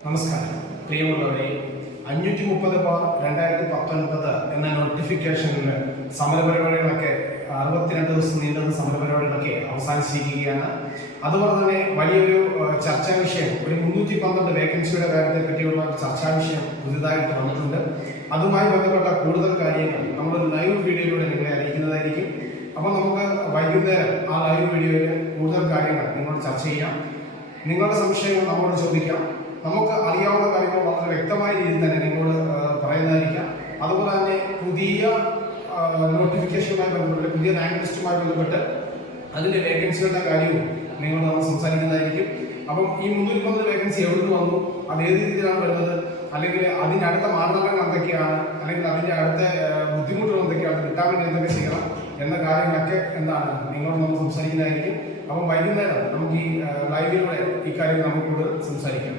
നമസ്കാരം. പ്രിയമുള്ളവരെ അഞ്ഞൂറ്റി മുപ്പത് ബാർ രണ്ടായിരത്തി പത്തൊൻപത് എന്ന നോട്ടിഫിക്കേഷനിൽ സമരപരിപാടികളൊക്കെ അറുപത്തിരണ്ട് ദിവസം നീണ്ടുന്ന സമരപരിപാടികളൊക്കെ അവസാനിച്ചിരിക്കുകയാണ്. അതുപോലെ തന്നെ വലിയൊരു ചർച്ചാ വിഷയം ഒരു മുന്നൂറ്റി പന്ത്രണ്ട് വേക്കൻസിയുടെ കാര്യത്തെ പറ്റിയുള്ള ചർച്ചാ വിഷയം പുതിയതായിട്ട് വന്നിട്ടുണ്ട്. അതുമായി ബന്ധപ്പെട്ട കൂടുതൽ കാര്യങ്ങൾ നമ്മൾ ലൈവ് വീഡിയോയിലൂടെ നിങ്ങളെ അറിയിക്കുന്നതായിരിക്കും. അപ്പോൾ നമുക്ക് വൈകുന്നേരം ആ ലൈവ് വീഡിയോയിൽ കൂടുതൽ കാര്യങ്ങൾ നിങ്ങളോട് ചർച്ച ചെയ്യാം. നിങ്ങളുടെ സംശയങ്ങൾ നമ്മളോട് ചോദിക്കാം. നമുക്ക് അറിയാവുന്ന കാര്യങ്ങൾ വളരെ വ്യക്തമായ രീതിയിൽ തന്നെ നിങ്ങളോട് പറയുന്നതായിരിക്കാം. അതുപോലെ തന്നെ പുതിയ നോട്ടിഫിക്കേഷനുമായി ബന്ധപ്പെട്ട് പുതിയ റാങ്ക് ലിസ്റ്റുമായി ബന്ധപ്പെട്ട് അതിന്റെ വേക്കൻസികളുടെ കാര്യവും നിങ്ങളോട് നമ്മൾ സംസാരിക്കുന്നതായിരിക്കും. അപ്പം ഈ മുന്നൂറ്റി പന്ത്രണ്ട് വേക്കൻസി എവിടെ നിന്ന് വന്നു? അത് ഏത് രീതിയിലാണ് വരുന്നത്? അല്ലെങ്കിൽ അതിന്റെ അടുത്ത മാനദണ്ഡങ്ങൾ എന്തൊക്കെയാണ്? അല്ലെങ്കിൽ അതിന്റെ അടുത്ത ബുദ്ധിമുട്ടുകൾ എന്തൊക്കെയാണ്? കിട്ടാൻ വേണ്ടി എന്തൊക്കെ ചെയ്യണം? എന്ന കാര്യങ്ങളൊക്കെ എന്താണ് നിങ്ങളോട് നമ്മൾ സംസാരിക്കുന്നതായിരിക്കും. അപ്പം വൈകുന്നേരം നമുക്ക് ഈ ലൈവിലൂടെ കാര്യങ്ങൾ നമുക്ക് കൂടുതൽ സംസാരിക്കാം.